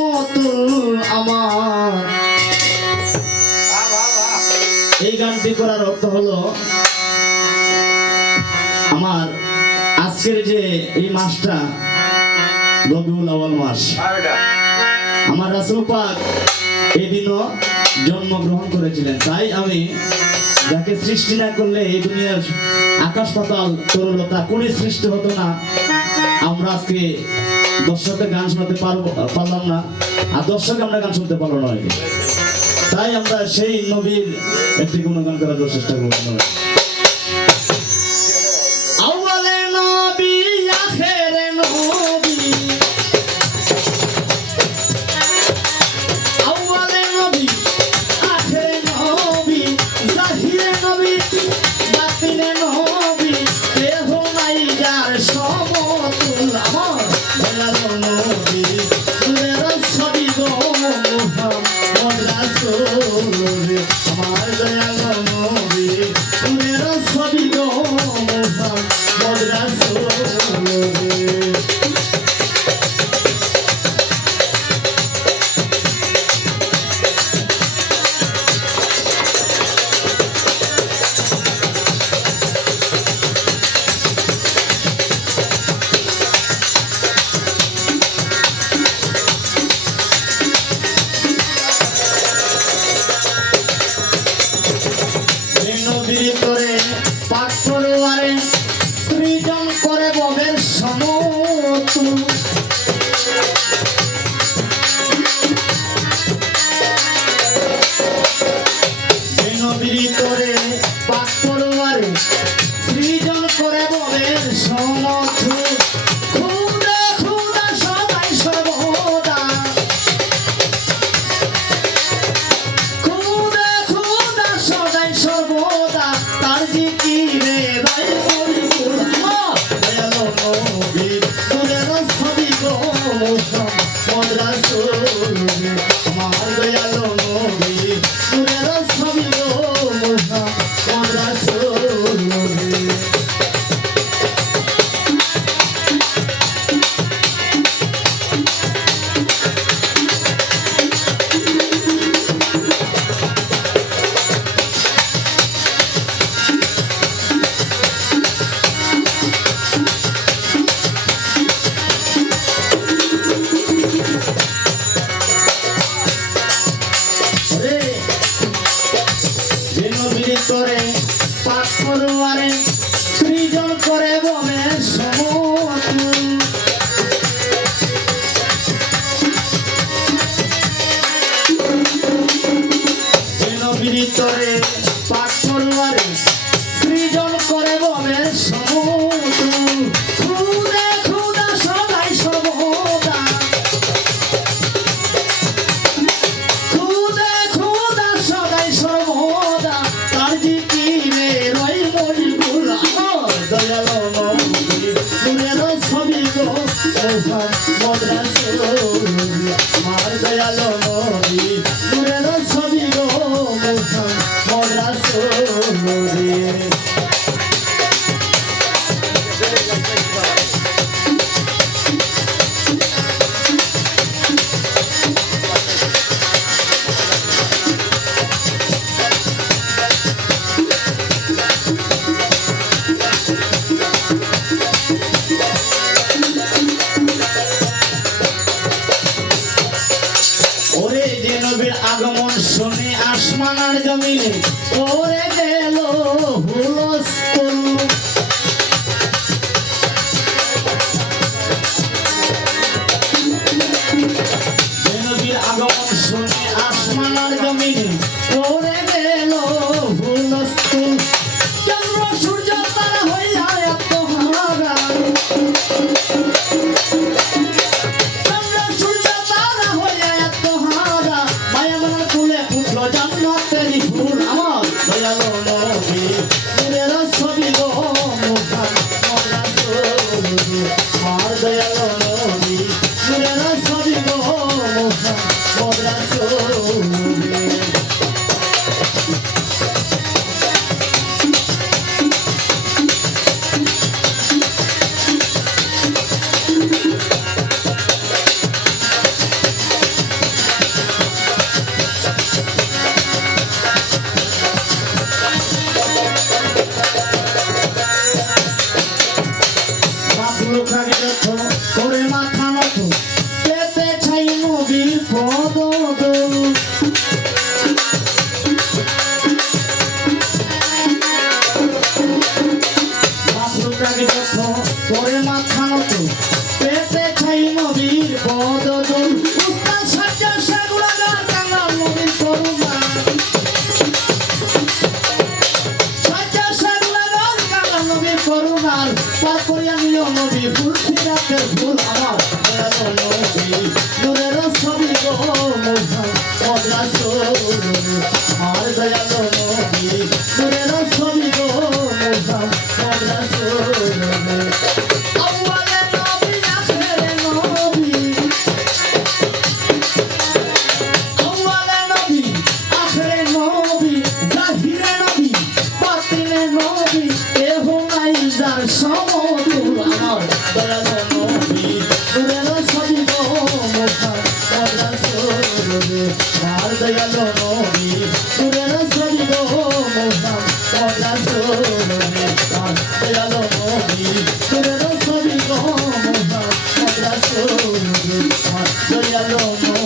সমতুল আমার। এই গানটি করার অর্থ হলো আমার আজকের যে এই মাসটা রবিউল আউয়াল মাস, আমার রাসূল পাক এই দিনও জন্মগ্রহণ করেছিলেন। তাই আমি যাকে সৃষ্টি না করলে এই দুনিয়ার আকাশ পাতাল তরুলতা কোন সৃষ্টি হতো না। আমরা আজকে দর্শকের গান শোনাতে পারলাম না, আর দর্শক আমরা গান শুনতে পারলো না। তাই আমরা সেই নবীর একটি গুণগান করার চেষ্টা করবো। আগমন শুনে আসমানার জমিনে ওরে গেল হুলস্থুল। নবীর আগমন শুনে আসমানার জমিনে ওরে গেল হুলস্থুল। চন্দ্র সূর্য তারা হইয়া এত হারা, জান্নাতের ফুল আমার দয়ালো নবী, নূরের ছবি মোহাম্মদ রাসূল আমার দয়ালো নবী নূরের ছবি গো মোহাম্মদ রাসূল আউয়ালে নবী আখিরে নবী আউয়ালে নবী আখিরে নবী জাহিরে নবী বাতিনে নবী এহ নাই যার সমতুল আমার দয়ালো নবী নূরের ছবি গো মোহাম্মদ রাসূল আমার দয়ালো নবী নূরের ছবি গো মোহাম্মদ রাসূল আমার দয়ালো নবী নূরের ছবি গো মোহাম্মদ রাসূল আমার দয়ালো নবী